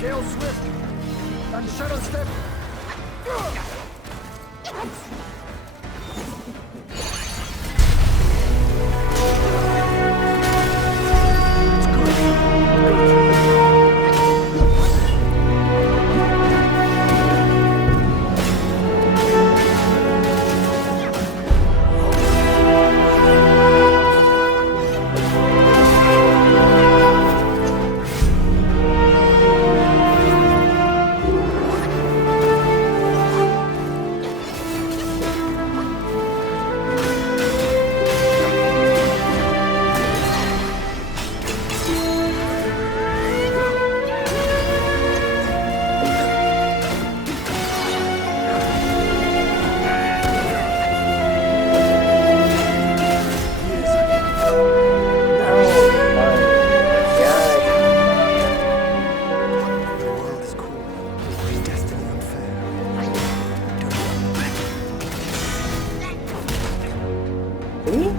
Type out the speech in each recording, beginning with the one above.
Gale Swift and Shadow Step.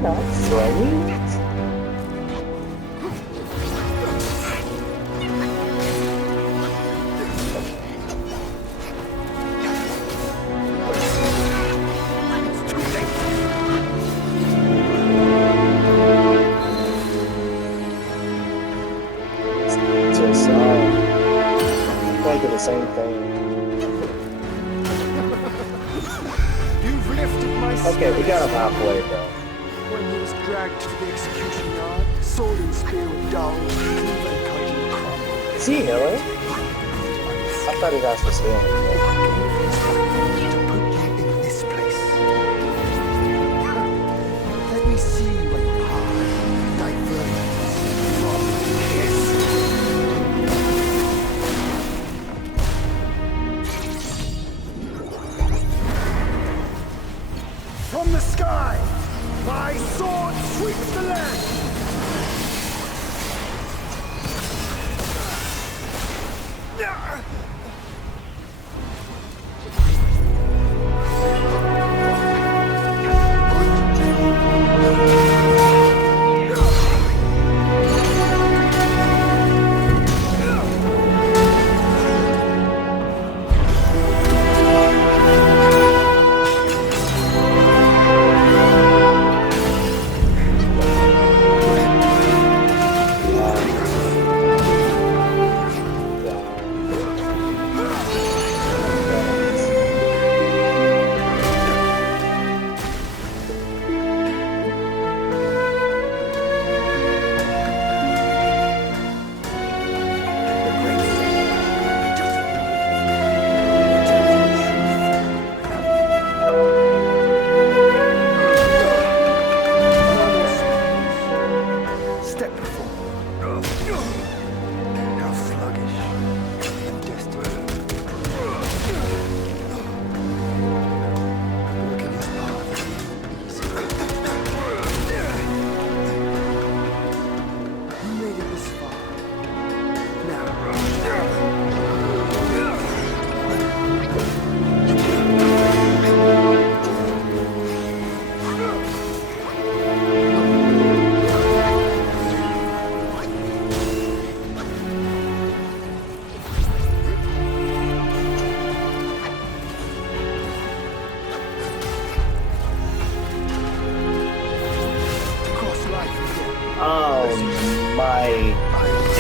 Not sweaty? Just going through the same thing. You've lifted my spirit. Okay, we got him halfway though. When he was dragged to the execution yard, sword and spear were dull, even cutting crumbled. Is he healing? I thought his ass was healing. To put you in this place. Let me see what path diverges from his. From the sky, my sword sweeps the land.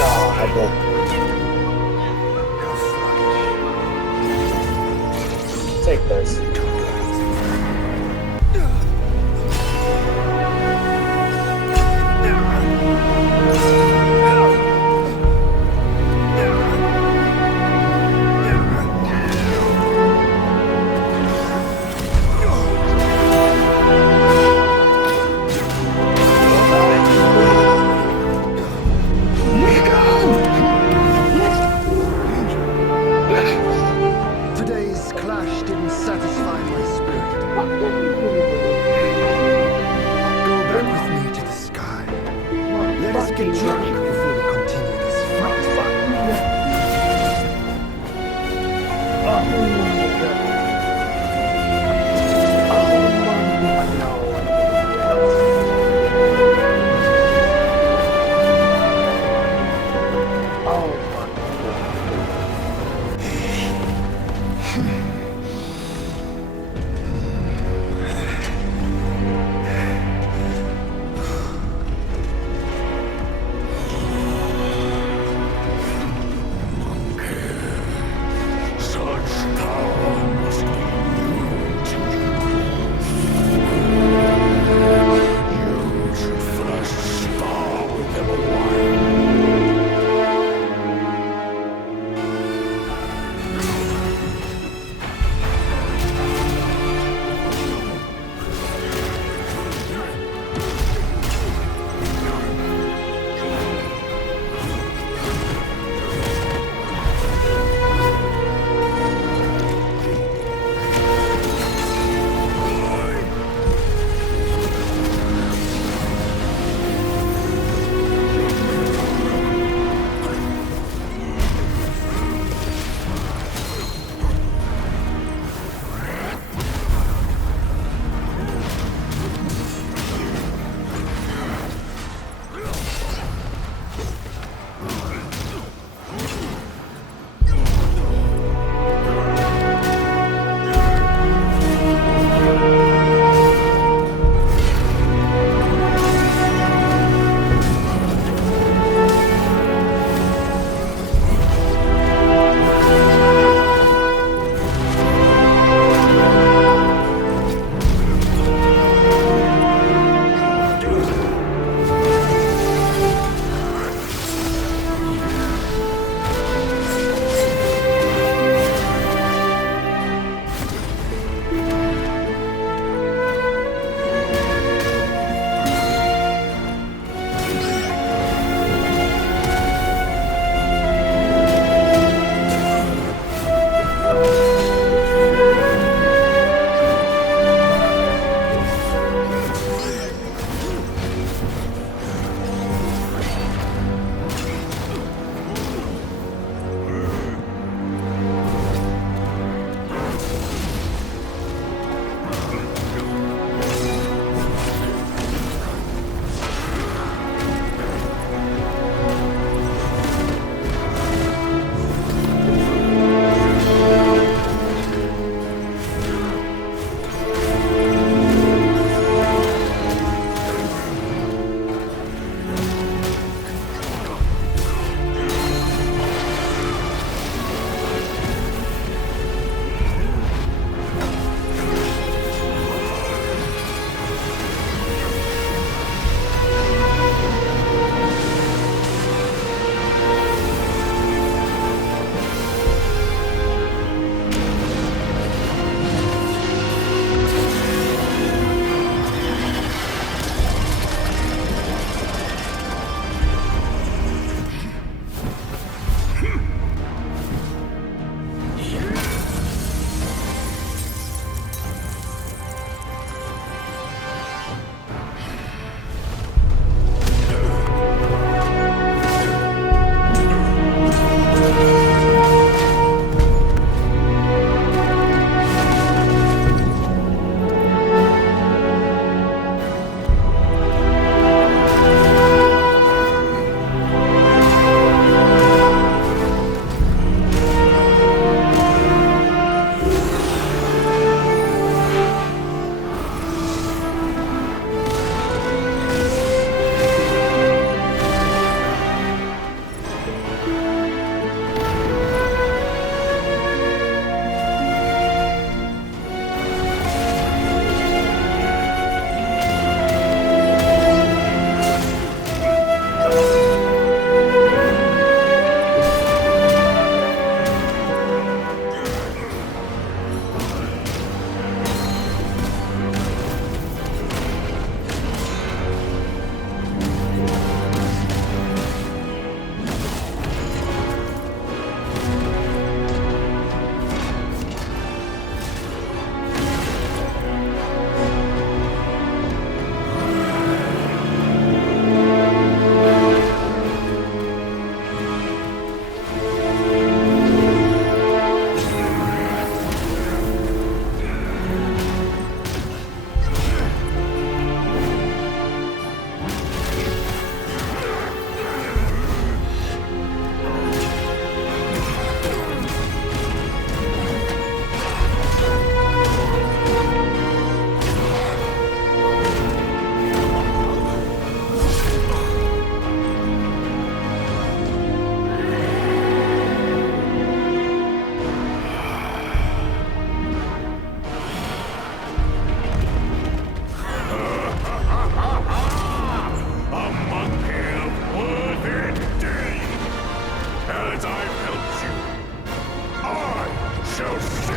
Oh my god. Take this. Today's clash didn't satisfy Such power must be new to you. You should first spar with them a while. shall see.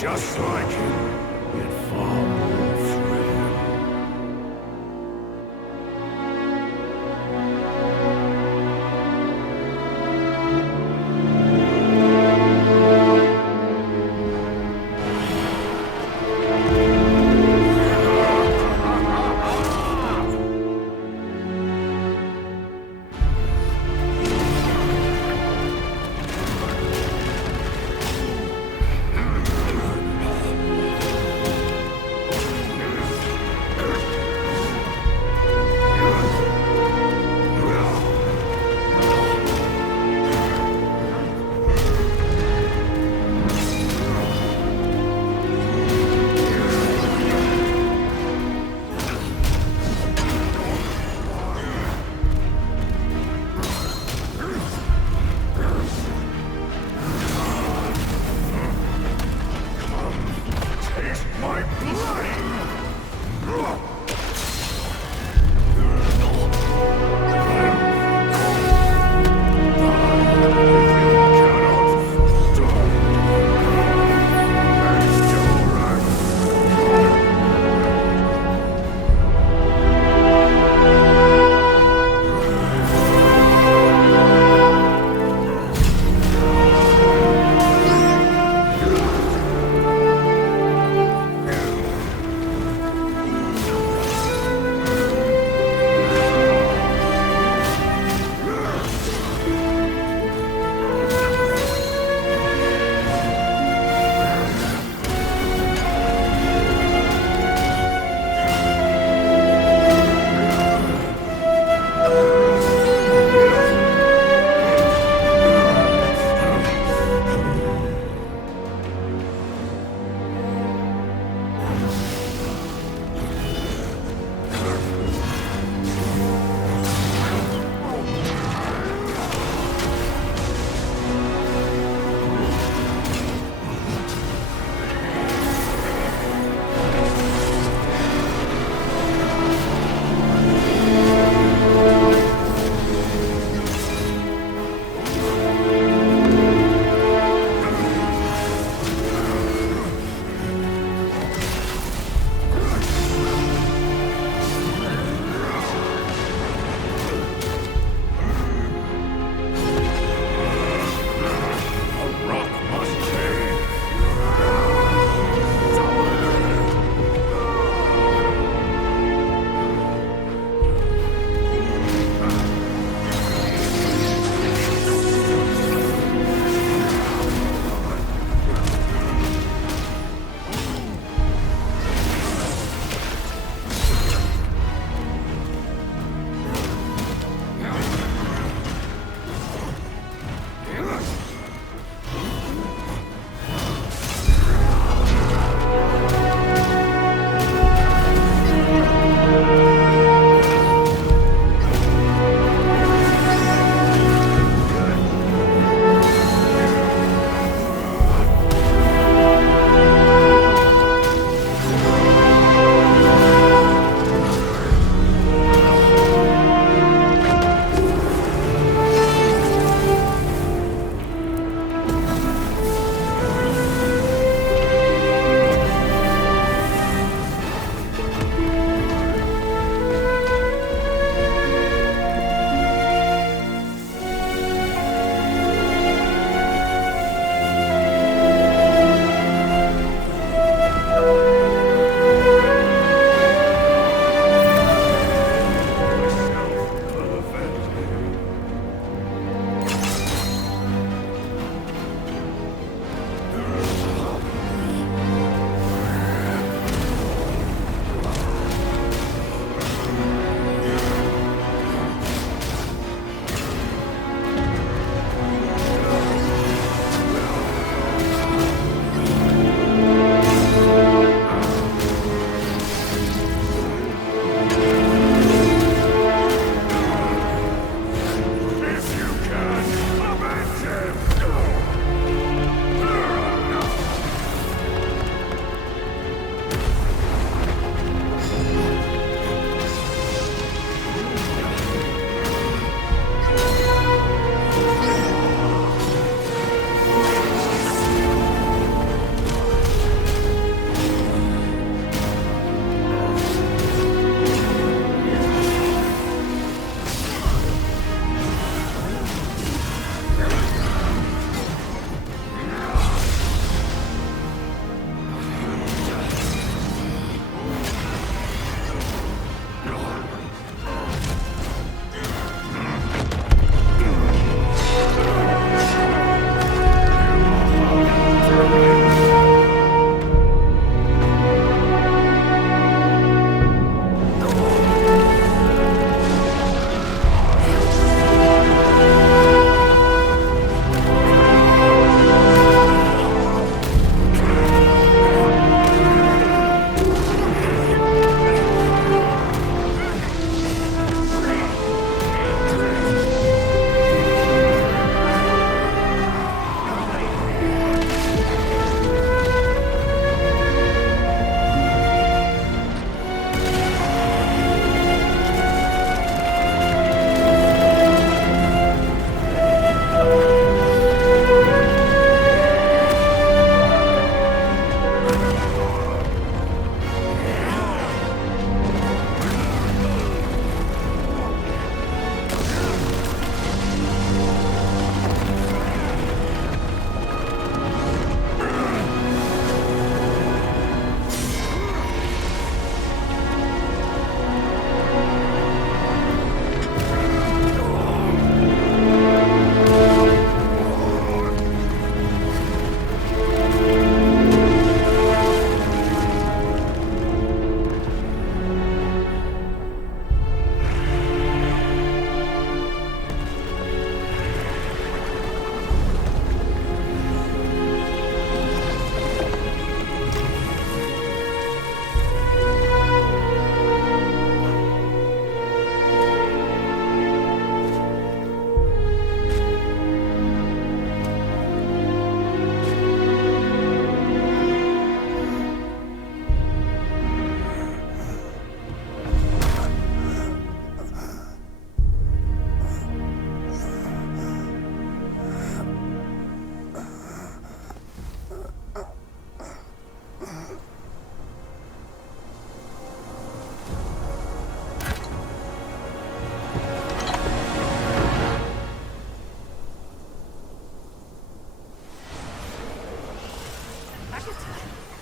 Just like him, yet far more frail.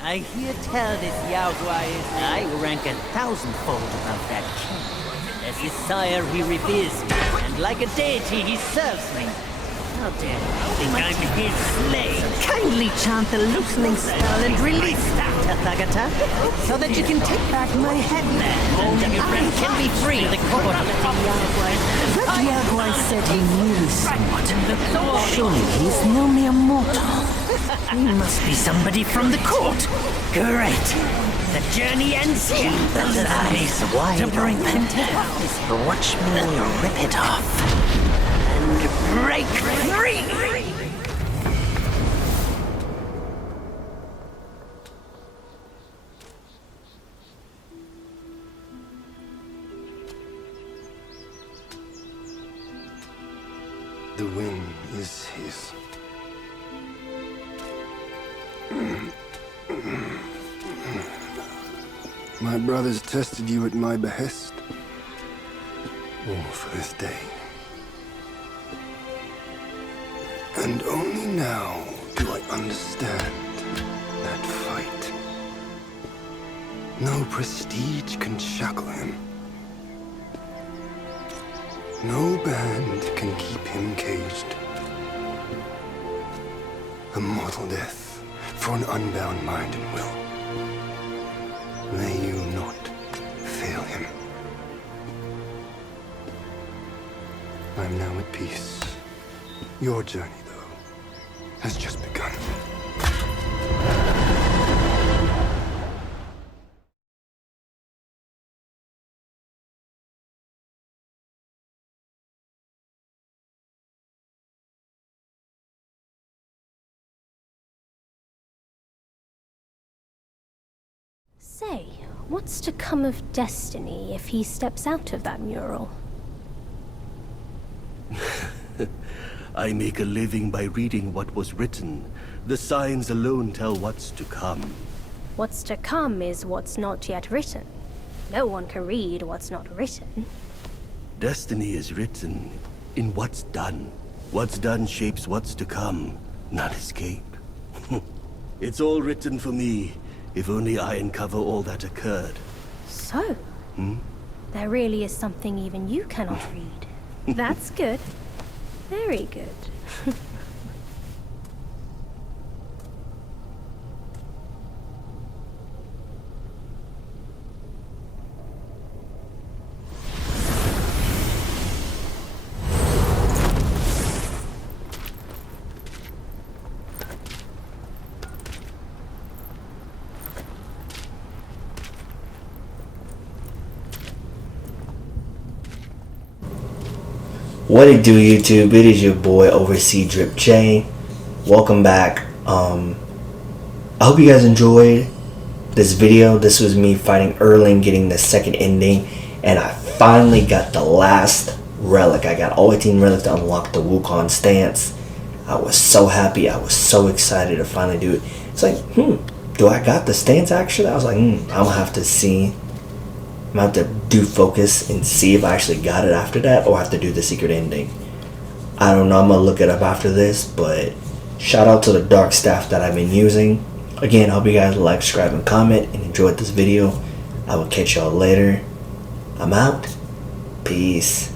I hear tell this Yao Guai is I rank 1,000-fold above that king. As his sire, he reveres me, and like a deity, he serves me. How dare you think I'm his slave? Kindly chant the loosening spell and release that, Tathagata, so that you can take back my headland, and I can be free of the court. That Yaguai said he knew somewhat. Surely he's no mere mortal. He must be somebody from the court. Great. The journey ends here. Those eyes wide to bring them down. Watch me rip it off and break free. The win is his. My brothers tested you at my behest. All for this day. And only now do I understand that fight. No prestige can shackle him. No band can keep him caged. A mortal death for an unbound mind and will. May you not fail him. I'm now at peace. Your journey, though, has just begun. Say, what's to come of Destiny if he steps out of that mural? I make a living by reading what was written. The signs alone tell what's to come. What's to come is what's not yet written. No one can read what's not written. Destiny is written in what's done. What's done shapes what's to come, not escape. It's all written for me, if only I uncover all that occurred. So, there really is something even you cannot read. That's good. Very good. What it do, YouTube? It is your boy Oversea Drip J. Welcome back. I hope you guys enjoyed this video. This was me fighting Erling, getting the second ending, and I finally got the last relic. I got all 18 relics to unlock the Wukong stance. I was so happy. I was so excited to finally do it. It's like, do I got the stance actually? I was like, I'm gonna have to see. I'm gonna have to do focus and see if I actually got it after that, or have to do the secret ending. I don't know. I'm gonna look it up after this, but shout out to the dark staff that I've been using. Again, hope you guys like, subscribe, and comment, and enjoyed this video. I will catch y'all later. I'm out. Peace.